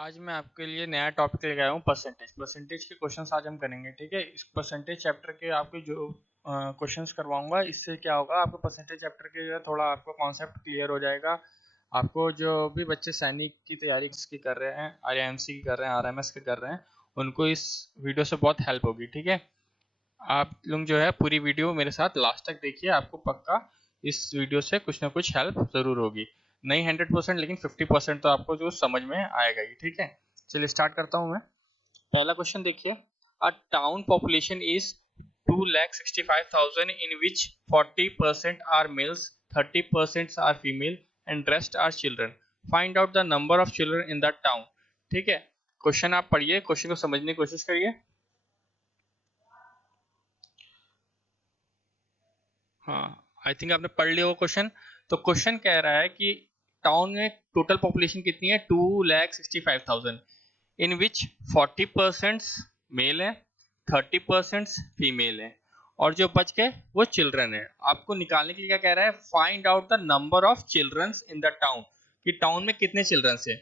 आज मैं आपके लिए नया टॉपिक लेके आया हूँ परसेंटेज। परसेंटेज के क्वेश्चंस आज हम करेंगे, ठीक है। इस परसेंटेज चैप्टर के आपके जो क्वेश्चंस करवाऊंगा, इससे क्या होगा, आपको परसेंटेज चैप्टर के जो है थोड़ा आपको कॉन्सेप्ट क्लियर हो जाएगा। आपको जो भी बच्चे सैनिक की तैयारी की कर रहे हैं, आईआईएमसी की कर रहे हैं, आरएमएस की कर रहे हैं, उनको इस वीडियो से बहुत हेल्प होगी, ठीक है। आप लोग जो है पूरी वीडियो मेरे साथ लास्ट तक देखिए, आपको पक्का इस वीडियो से कुछ ना कुछ हेल्प ज़रूर होगी। नहीं 100% लेकिन 50% तो आपको जो समझ में आएगा ही, ठीक है। चलिए स्टार्ट करता हूँ मैं। पहला क्वेश्चन देखिए। A town population is 2,65,000 in which 40% are males, 30% are female and rest are children. Find out the number of children in the town. ठीक है, क्वेश्चन आप पढ़िए, क्वेश्चन को समझने की कोशिश करिए। हाँ, आई थिंक आपने पढ़ लिया वो क्वेश्चन। तो क्वेश्चन कह रहा है कि टाउन में टोटल पॉपुलेशन कितनी है, 2,65,000, इन विच 40% मेल है, 30% फीमेल है, और जो बच गए वो चिल्ड्रन है। आपको निकालने के लिए क्या कह रहा है, find out the number of children's in the town, कि टाउन में कितने चिल्ड्रंस है।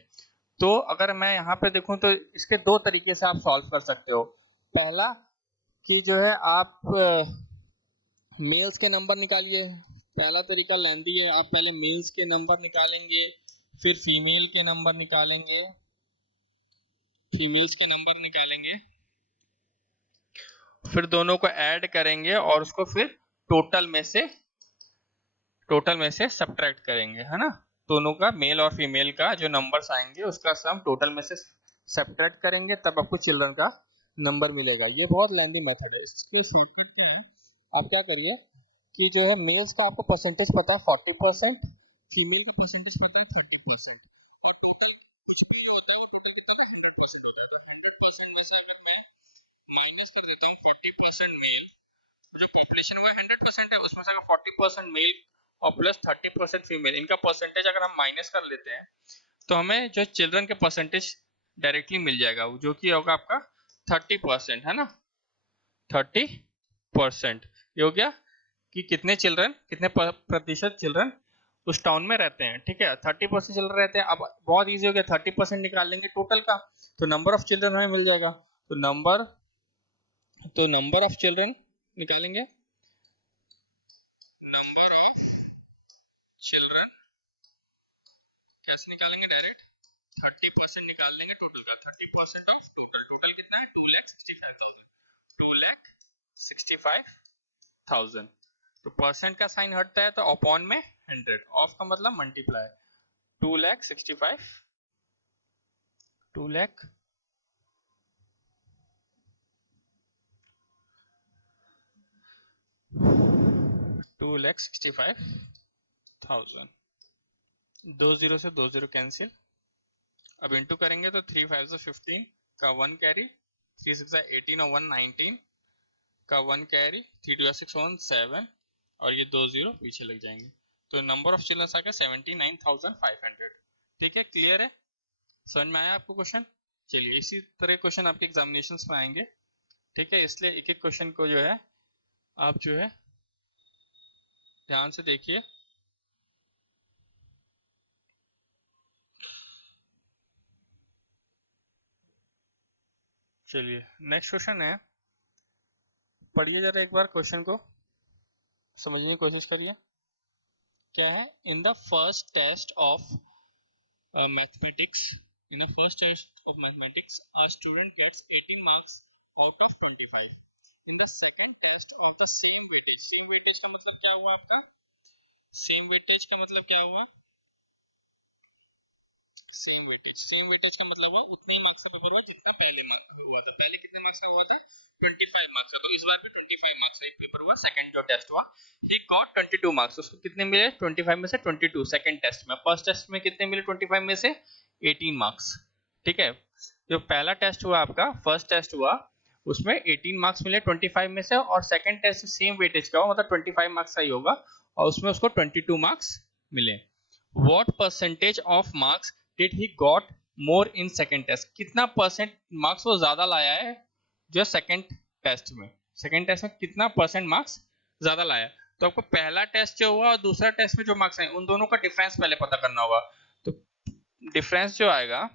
तो अगर मैं यहाँ पे देखूं तो इसके दो तरीके से आप सॉल्व कर सकते हो। पहला कि जो है आप मेल्स के नंबर निकालिए। पहला तरीका लेंदी है, आप पहले मेल्स के नंबर निकालेंगे, फिर फीमेल के नंबर निकालेंगे, फीमेल्स के नंबर निकालेंगे, फिर दोनों को ऐड करेंगे और उसको फिर टोटल में से सब्ट्रैक्ट करेंगे, है ना। दोनों का मेल और फीमेल का जो नंबर्स आएंगे उसका सम टोटल में से सब्ट्रैक्ट करेंगे, तब आपको चिल्ड्रन का नंबर मिलेगा। ये बहुत लेंदी मेथड है। इसके शॉर्टकट क्या है, आप क्या करिए कि जो है मेल्स का आपको परसेंटेज पता है 40%, फीमेल का परसेंटेज पता है 30%, और टोटल कुछ भी जो होता है वो टोटल कितना था, 100% होता है। तो 100% में से अगर मैं माइनस कर देता हूँ 40% मेल, जो पॉपुलेशन हुआ 100% है, उसमें से अगर 40% मेल और प्लस 30% फीमेल, इनका परसेंटेज अगर हम माइनस कर लेते हैं तो हमें जो चिल्ड्रन के परसेंटेज डायरेक्टली मिल जाएगा, जो कि होगा आपका 30%, है ना। 30% ये हो गया कि कितने चिल्ड्रन, कितने प्रतिशत चिल्ड्रन उस टाउन में रहते हैं, ठीक है। 30% चिल्ड्रन रहते हैं। अब बहुत इजी हो गया, 30% निकाल लेंगे टोटल का, तो नंबर ऑफ चिल्ड्रन हमें मिल जाएगा। तो नंबर ऑफ चिल्ड्रन निकालेंगे, नंबर ऑफ चिल्ड्रन कैसे निकालेंगे, डायरेक्ट 30% निकाल लेंगे टोटल का। 30% ऑफ टोटल, टोटल कितना है, 2,65,000, 2,65,000। तो परसेंट का साइन हटता है तो अपॉन में 100, ऑफ का मतलब मल्टीप्लाई। 2,65,000, 2,65,000। 2 0 से 2 0 कैंसिल। अब इंटू करेंगे तो 3 5 15 का 1 कैरी, 3 6 18 और 1 19 का 1 कैरी, 3 2 6 1 7, और ये 2 0 पीछे लग जाएंगे। तो नंबर ऑफ चिल्ड्रन आ गया 79,500। ठीक है, क्लियर है, समझ में आया आपको क्वेश्चन। चलिए इसी तरह क्वेश्चन आपके एग्जामिनेशंस में आएंगे, ठीक है। इसलिए एक एक क्वेश्चन को जो है आप जो है ध्यान से देखिए। चलिए नेक्स्ट क्वेश्चन है, पढ़िए जरा एक बार क्वेश्चन को, समझने की कोशिश करिए। क्या है, in the first test of mathematics, in the first test of mathematics a student gets 18 marks out of 25. In the second test of the same weightage, same weightage का मतलब क्या हुआ आपका, सेम वेटेज का मतलब क्या हुआ, सेम वेटेज का मतलब हुआ उतने ही मार्क्स का पेपर हुआ जितना पहले हुआ था। पहले कितने मार्क्स का हुआ था, 25 मार्क्स का, तो इस बार भी 25 मार्क्स का एक पेपर हुआ। सेकंड जो टेस्ट हुआ, ही गॉट 22 मार्क्स, उसको कितने मिले, 25 में से 22 सेकंड टेस्ट में। फर्स्ट टेस्ट में कितने मिले 25 में से, 18 मार्क्स, ठीक है। जो पहला टेस्ट हुआ आपका, फर्स्ट टेस्ट हुआ, उसमें 18 मार्क्स मिले 25 में से, और सेकंड टेस्ट सेम वेटेज का हुआ, मतलब 25 मार्क्स का ही होगा, और उसमें उसको 22 मार्क्स मिले। What percentage of marks did he got more in second test? कितना परसेंट मार्क्स वो ज्यादा लाया है जो सेकंड टेस्ट में, सेकंड टेस्ट में कितना परसेंट मार्क्स ज्यादा लाया है। तो आपको पहला टेस्ट जो हुआ और दूसरा टेस्ट में जो मार्क्स आए उन दोनों का डिफरेंस पहले पता करना होगा। तो डिफरेंस जो आएगा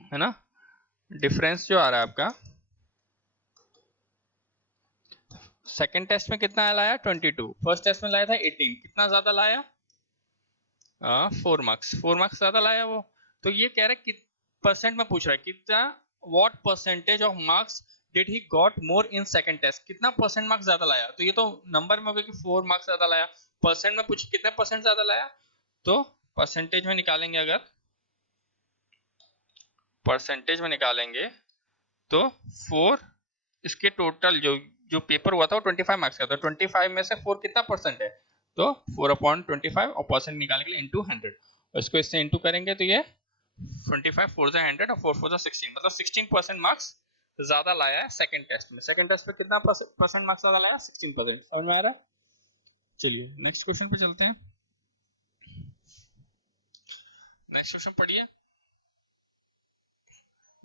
है ना। डिफरेंस जो आ रहा है आपका सेकंड टेस्ट में कितना लाया 22, फर्स्ट टेस्ट में लाया था 18, कितना ज्यादा लाया 4 मार्क्स, 4 मार्क्स ज्यादा लाया वो। तो ये कह रहा है कि परसेंट में पूछ रहा है कितना, what percentage of marks did he got more in second test, कितना परसेंट मार्क्स ज्यादा लाया। तो ये तो नंबर में हो गया कि 4 मार्क्स ज्यादा लाया, परसेंट में पूछ कितने परसेंट ज्यादा लाया, तो परसेंटेज में निकालेंगे, अगर परसेंटेज में निकालेंगे तो 4, इसके टोटल जो जो पेपर हुआ था वो 25 मार्क्स का था, 25 में से 4 कितना परसेंट है, तो 4/25 और परसेंट निकालने के लिए इंटू 100, और इसको इससे इंटू करेंगे तो ये 25 4 जा 100 और 4 4 जा 16, मतलब 16% मार्क्स ज्यादा लाया है सेकंड टेस्ट में। सेकंड टेस्ट पे कितना परसेंट मार्क्स ज्यादा लाया, 16%। समझ में आ रहा है। चलिए नेक्स्ट क्वेश्चन पे चलते हैं। नेक्स्ट क्वेश्चन पढ़िए,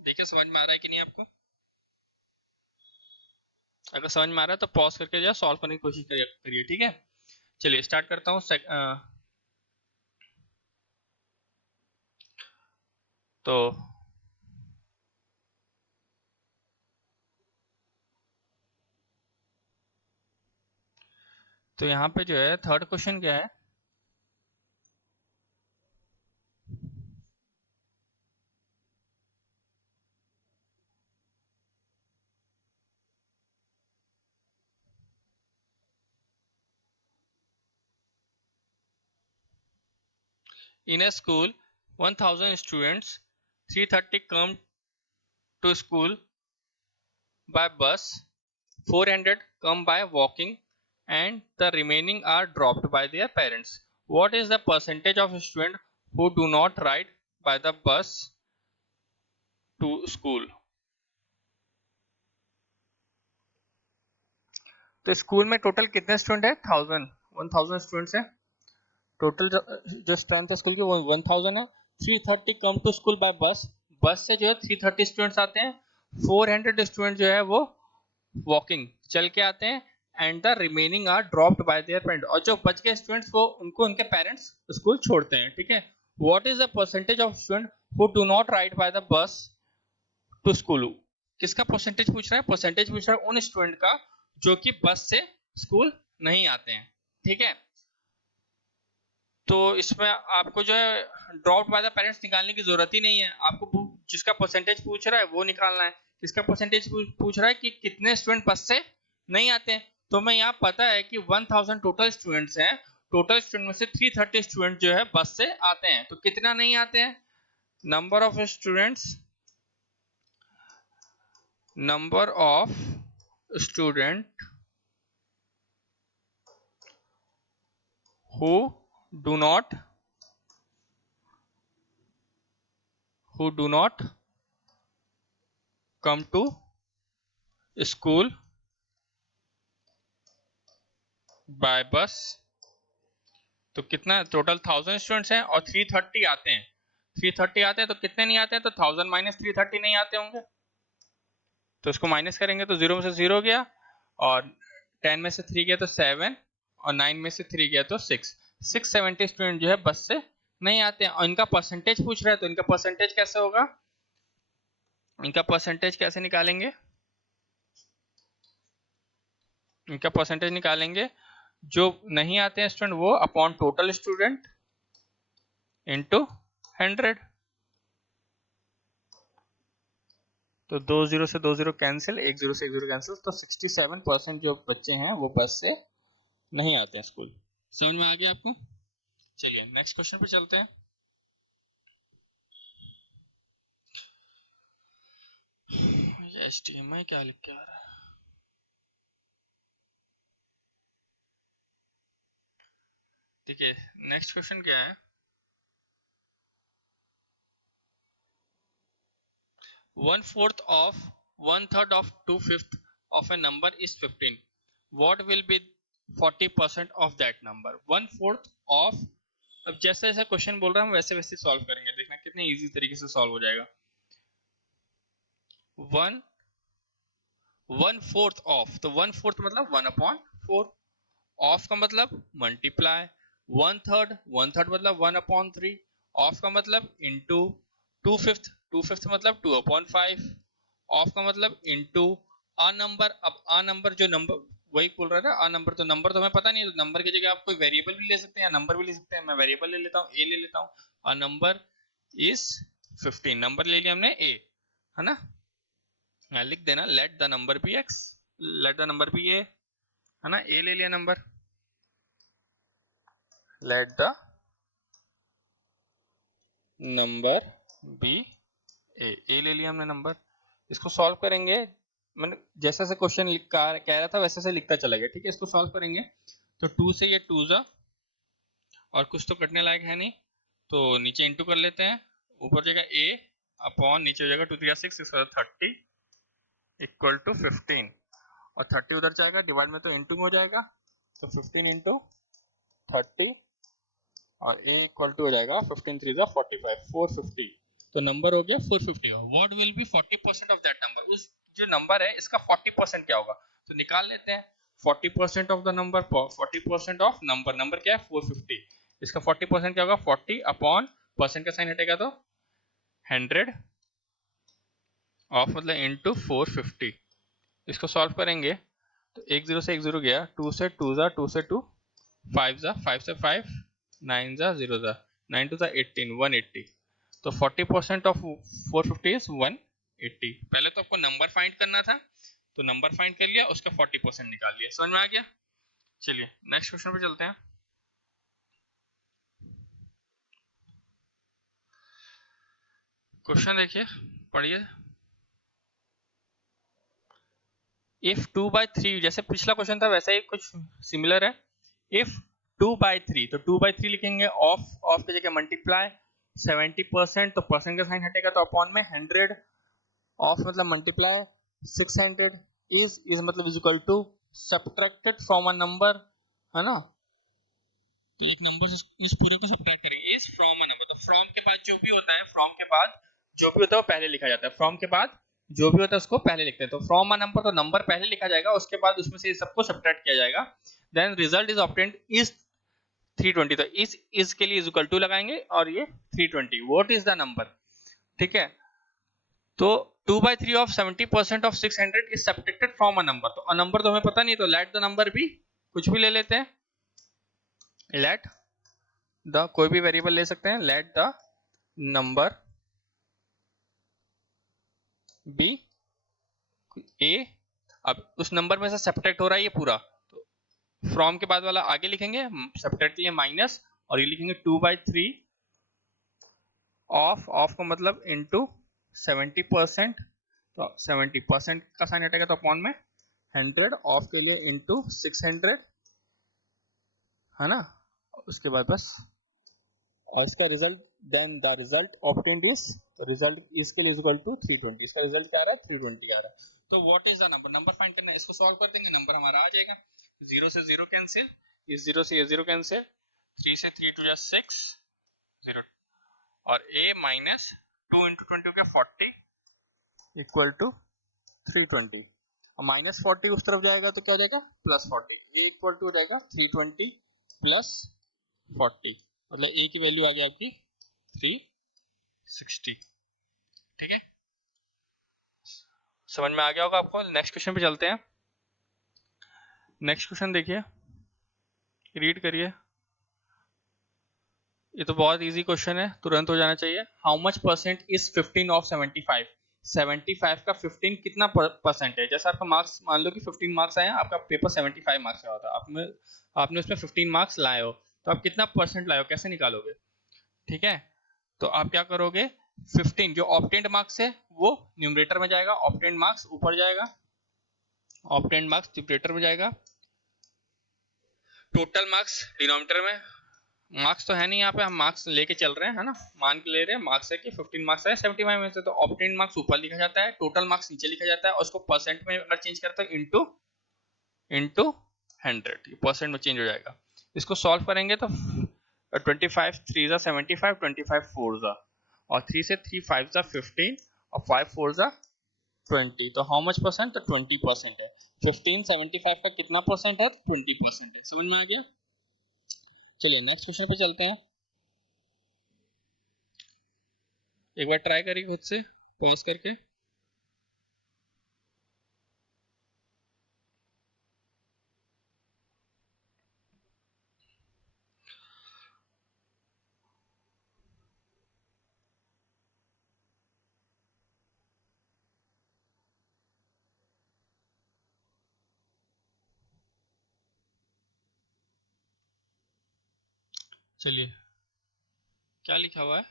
देखिए समझ में आ रहा है कि नहीं आपको। अगर समझ में आ रहा है तो पॉज करके जो सॉल्व करने की कोशिश करिए, ठीक है। चलिए स्टार्ट करता हूँ। तो यहाँ पे जो है थर्ड क्वेश्चन क्या है, in a school 1000 students, 330 come to school by bus, 400 come by walking, and the remaining are dropped by their parents. What is the percentage of students who do not ride by the bus to school? तो school में total कितने student है, 1000 students है total. जो strength है school की वो 1000 है। 330 कम टू स्कूल बाय बस, बस से जो है 330 स्टूडेंट्स आते हैं, 400 स्टूडेंट जो है वो वॉकिंग चल के आते हैं, and the remaining are dropped by their parents, और जो बच गए स्टूडेंट्स वो उनको उनके पेरेंट्स स्कूल छोड़ते हैं, ठीक है। What is the percentage of student who do not ride by the bus to school. किसका परसेंटेज पूछ रहा है, परसेंटेज पूछ रहा है उन स्टूडेंट का जो कि बस से स्कूल नहीं आते हैं, ठीक है। तो इसमें आपको जो है ड्रॉप बाय द पेरेंट्स निकालने की जरूरत ही नहीं है, आपको जिसका परसेंटेज पूछ रहा है वो निकालना है। किसका परसेंटेज पूछ रहा है कि कितने स्टूडेंट बस से नहीं आते हैं। तो मैं यहाँ पता है कि 1000 टोटल स्टूडेंट्स हैं, टोटल स्टूडेंट में से 330 स्टूडेंट जो है बस से आते हैं, तो कितना नहीं आते हैं, number of students, number of student who do not come to school by bus, तो कितना टोटल 1000 स्टूडेंट्स हैं और 330 आते हैं, 330 आते हैं तो कितने नहीं आते हैं, तो 1000 माइनस 330 नहीं आते होंगे, तो इसको माइनस करेंगे तो 0 में से 0 गया, और 10 में से 3 गया तो 7, और 9 में से 3 गया तो 670 स्टूडेंट जो है बस से नहीं आते हैं, और इनका परसेंटेज पूछ रहा है, तो इनका परसेंटेज कैसे होगा, इनका परसेंटेज कैसे निकालेंगे, इनका परसेंटेज निकालेंगे जो नहीं आते हैं स्टूडेंट वो अपॉन टोटल स्टूडेंट इनटू 100, तो 2 0 से 2 0 कैंसिल, 1 0 से 1 0 कैंसिल, तो 67% जो बच्चे हैं वो बस से नहीं आते हैं स्कूल। समझ में आ गया आपको। चलिए नेक्स्ट क्वेश्चन पे चलते हैं। HTML क्या लिख के आ रहा है, ठीक है। नेक्स्ट क्वेश्चन क्या है, 1/4 of 1/3 of 2/5 of a number is 15. What will be 40% of that number? 1/4 of, अब जैसे जैसे क्वेश्चन बोल रहा हूँ वैसे वैसे सॉल्व करेंगे, देखना कितने इजी तरीके से सॉल्व हो जाएगा। 1/4 ऑफ, तो 1/4 मतलब 1/4, ऑफ का मतलब मल्टीप्लाई, 1/3 मतलब 1/3, ऑफ का मतलब इंटू, 2/5 2/5 मतलब 2/5, ऑफ का मतलब इनटू अ नंबर। अब अ नंबर जो नंबर वही बोल रहा था, अ नंबर, तो नंबर तो हमें पता नहीं है, तो नंबर की जगह आप कोई वेरिएबल भी ले सकते हैं या नंबर भी ले सकते हैं। मैं वेरिएबल ले लेता हूँ, ए ले लेता हूँ। अ नंबर इज 15, नंबर ले लिया हमने ए, है ना। लिख देना let the number be x, let the number be a, है ना। ए ले लिया number, let the number be a ले लिया हमने नंबर। इसको सॉल्व करेंगे, मैंने जैसे जैसे क्वेश्चन कह रहा था वैसे वैसे लिखता चला गया, ठीक है। इसको सॉल्व करेंगे तो 2 से ये 2 जा, और कुछ तो कटने लायक है नहीं, तो नीचे इंटू कर लेते हैं। ऊपर जगह ए अपॉन, नीचे हो जाएगा 2 3 6 6 30 इक्वल टू 15, और 30 उधर जाएगा, डिवाइड में तो इंटू में हो जाएगा, तो 15 इंटू 30, और ए इक्वल टू हो जाएगा 15 3 45, 450। तो नंबर हो गया 450। What will be 40% of that number, उस जो नंबर है इसका 40% क्या होगा, तो निकाल लेते हैं। 40% of the number, 40% of number, number क्या है 450, इसका 40% क्या होगा 40 अपॉन, परसेंट का साइन हटेगा तो 100 ऑफ मतलब इनटू 450। इसको सॉल्व करेंगे तो 1 0 से 1 0 गया, 2 से 2 जा, 2 से 2, 5 जा, 5 से 5, 9 जा, 0 जा, 9 2 जा 18, 180। तो 40% ऑफ 450 इज 180। पहले तो आपको नंबर फाइंड करना था, तो नंबर फाइंड कर लिया, उसका 40% निकाल लिया। समझ में आ गया। चलिए नेक्स्ट क्वेश्चन पे चलते हैं। क्वेश्चन देखिए, पढ़िए। इफ 2/3, जैसे पिछला क्वेश्चन था वैसा ही कुछ सिमिलर है। इफ 2/3, तो 2/3 लिखेंगे, ऑफ ऑफ की जगह मल्टीप्लाई 70%, तो परसेंट का साइन हटेगा तो अपॉन में 100, ऑफ मतलब मल्टीप्लाई 600, इज मतलब is equal to subtracted from a number, है ना। तो एक नंबर से इस पूरे को सब्ट्रैक्ट करेंगे, इज फ्रॉम अ नंबर। तो फ्रॉम के बाद जो भी होता है, फ्रॉम के बाद जो भी होता है वो पहले लिखा जाता है, फ्रॉम के बाद जो भी होता है उसको पहले लिखते हैं। तो फ्रॉम अ नंबर, तो नंबर पहले लिखा जाएगा, उसके बाद उसमें से सबको सब्ट्रैक्ट किया जाएगा। Then result is obtained is 320, तो इस के लिए इज इक्वल टू लगाएंगे, और ये 320, व्हाट इज द नंबर, ठीक है। तो 2/3 of 70% of 600 is subtracted from a number, तो अ नंबर तो हमें पता नहीं, तो लेट द नंबर भी कुछ भी ले लेते हैं, लेट द कोई भी वेरिएबल ले सकते हैं, लेट द नंबर बी ए। अब उस नंबर में से सब्ट्रैक्ट हो रहा है ये पूरा, तो फ्रॉम के बाद वाला आगे लिखेंगे, सब्ट्रैक्ट के लिए माइनस, और ये लिखेंगे 2/3 ऑफ का मतलब इनटू 70%, तो 70% का साइन हटेगा तो अपॉन में 100, ऑफ के लिए इनटू 600, है ना। उसके बाद बस, और इसका result, then the result obtained is, तो रिजल्ट इसके लिए इक्वल टू 320, इसका रिजल्ट क्या आ रहा है 320 आ रहा है। तो what is the number, number find करना है, इसको सॉल्व कर देंगे, नंबर हमारा आ जाएगा। 0 से 0 कैंसिल, इस 0 से ये 0 कैंसिल, 3 से 3 2 6 0, और a माइनस 2 इंटू 20 हो गया 40 इक्वल टू 320, और माइनस 40 उस तरफ जाएगा तो क्या हो जाएगा प्लस 40, a इक्वल टू हो जाएगा 320 प्लस 40, मतलब a की वैल्यू आ गई आपकी 360, ठीक है। समझ में आ गया होगा आपको। नेक्स्ट क्वेश्चन पे चलते हैं। नेक्स्ट क्वेश्चन देखिए, रीड करिए। ये तो बहुत इजी क्वेश्चन है, तुरंत हो जाना चाहिए। How much percent is 15 of 75, 75 का 15 कितना परसेंट है। जैसे आपका मार्क्स मान लो कि 15 मार्क्स आए हैं, आपका पेपर 75 मार्क्स का होता है, आपने उसमें 15 मार्क्स लाए हो, तो आप कितना परसेंट लाए हो कैसे निकालोगे, ठीक है। तो आप क्या करोगे, 15 जो ऑब्टेन्ड मार्क्स है वो न्यूमरेटर में जाएगा, ऑब्टेन्ड मार्क्स ऊपर जाएगा, ऑब्टेन्ड मार्क्स न्यूमरेटर में जाएगा, टोटल मार्क्स डिनोमिनेटर में। मार्क्स तो है नहीं यहाँ पे, हम मार्क्स लेके चल रहे हैं, है ना, मान के ले रहे हैं मार्क्स है कि 15 मार्क्स है 75 में से, तो ऑब्टेन्ड मार्क्स ऊपर लिखा जाता है, टोटल मार्क्स नीचे लिखा जाता है, और उसको परसेंट में अगर चेंज करते हैं इनटू 100, परसेंट में चेंज हो जाएगा। इसको सॉल्व करेंगे तो 25 3 जा 75, 25 4 जा, और 3 से 3 5 जा 15, और 5 4 जा 20, तो हाउ मच परसेंट, तो 20% है। 15 75 का कितना परसेंट है, 20% है। समझ में आ गया। चलिए नेक्स्ट क्वेश्चन पे चलते हैं। एक बार ट्राई करिए खुद से पॉज करके। चलिए, क्या लिखा हुआ है?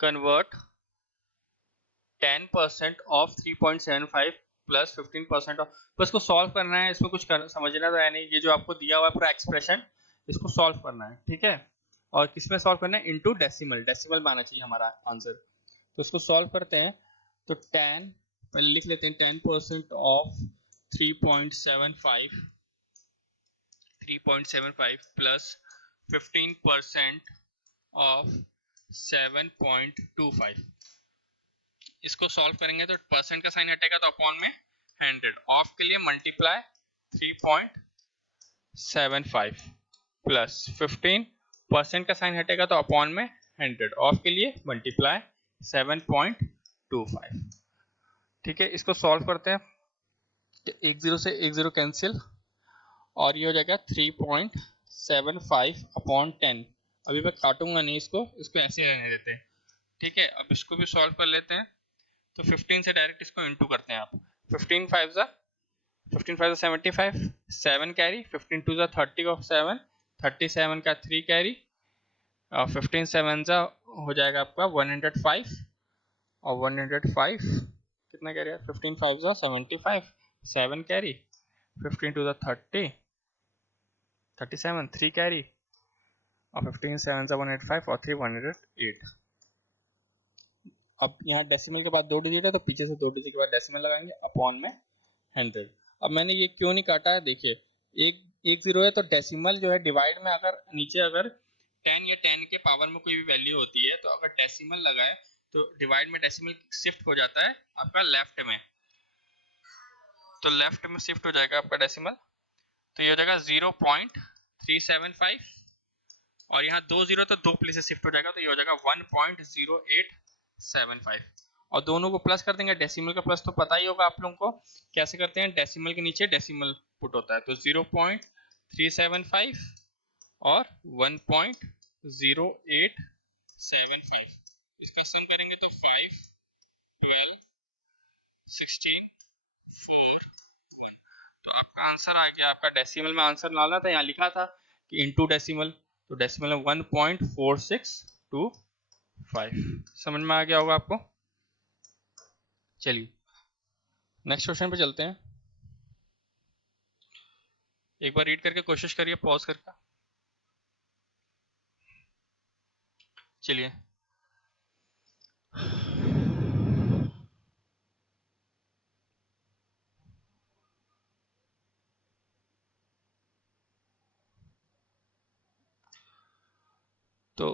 Convert 10% of 3.75 plus 15% of. बस इसको सॉल्व करना है, इसमें कुछ समझना तो है नहीं, ये जो आपको दिया हुआ है पूरा एक्सप्रेशन, इसको सॉल्व करना है, ठीक है। और किसमें सॉल्व करना है? इनटू डेसिमल, डेसिमल में आना चाहिए हमारा आंसर। तो इसको सॉल्व करते हैं। तो 10, पहले लिख लेते हैं 10% ऑफ 3.75 प्लस 15% ऑफ 7.25। इसको सॉल्व करेंगे तो परसेंट का साइन हटेगा तो अपॉन में 100, ऑफ के लिए मल्टीप्लाई 3.75 प्लस 15% का साइन हटेगा तो अपॉन में 100, ऑफ के लिए मल्टीप्लाई 7.25। ठीक है, इसको सॉल्व करते हैं। एक जीरो से एक जीरो कैंसिल और ये हो जाएगा 3.75 अपॉन 10। अभी मैं काटूंगा नहीं इसको, इसको ऐसे रहने देते हैं। ठीक है, अब इसको भी सॉल्व कर लेते हैं। तो 15 से डायरेक्ट इसको इंटू करते हैं आप। 15 5 जा 75, 7 कैरी, 15 2 जा 30 का 7, 37 का 3 कैरी, और 15 7 जा हो जाएगा आपका 105, और 105 कितना कैरी है? 15 5 जा 75, 7 कैरी, 15 2 जा 30, 37 3 कैरी, और 15 7 जा 185 और 3 108। अब यहाँ डेसिमल के बाद 2 डिजिट है तो पीछे से 2 डिजिट के बाद डेसिमल लगाएंगे अपॉन में 100। अब मैंने ये क्यों नहीं काटा है, देखिए एक एक जीरो है तो डेसिमल जो है डिवाइड में अगर नीचे अगर 10 या 10 के पावर में कोई भी वैल्यू होती है तो अगर डेसिमल लगाए तो डिवाइड में डेसिमल शिफ्ट हो जाता है आपका लेफ्ट में, तो लेफ्ट में शिफ्ट हो जाएगा आपका डेसिमल। तो ये हो जाएगा 0.375, और यहाँ 2 जीरो तो 2 प्लेसेस शिफ्ट हो जाएगा तो ये हो जाएगा 1.0875, और दोनों को प्लस कर देंगे। डेसिमल का प्लस तो पता ही होगा आप लोगों को कैसे करते हैं, डेसिमल के नीचे डेसिमल पुट होता है। तो 0.375 और 1.0875, इसका सम करेंगे तो 5 12 16 4 1। तो आपका आंसर आ गया। आपका डेसिमल में आंसर डालना था, यहाँ लिखा था कि इनटू डेसिमल, तो डेसिमल में 1.4625। समझ में आ गया होगा आपको। चलिए नेक्स्ट क्वेश्चन पे चलते हैं। एक बार रीड करके कोशिश करिए पॉज करके। चलिए तो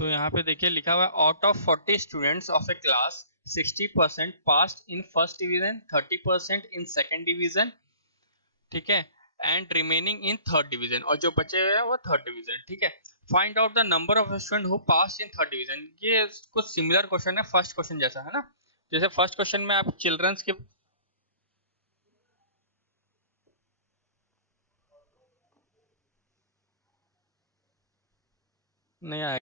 यहाँ पे देखिए लिखा हुआ है out of 40 students of A class 60% passed in first division, 30% in second division, ठीक है, and remaining in third division, और जो बचे हुए हैं वो थर्ड डिवीजन। ठीक है, find out the number of student who pass in third division. ये कुछ सिमिलर क्वेश्चन है फर्स्ट क्वेश्चन जैसा, है ना। जैसे फर्स्ट क्वेश्चन में आप चिल्ड्रंस के नहीं आए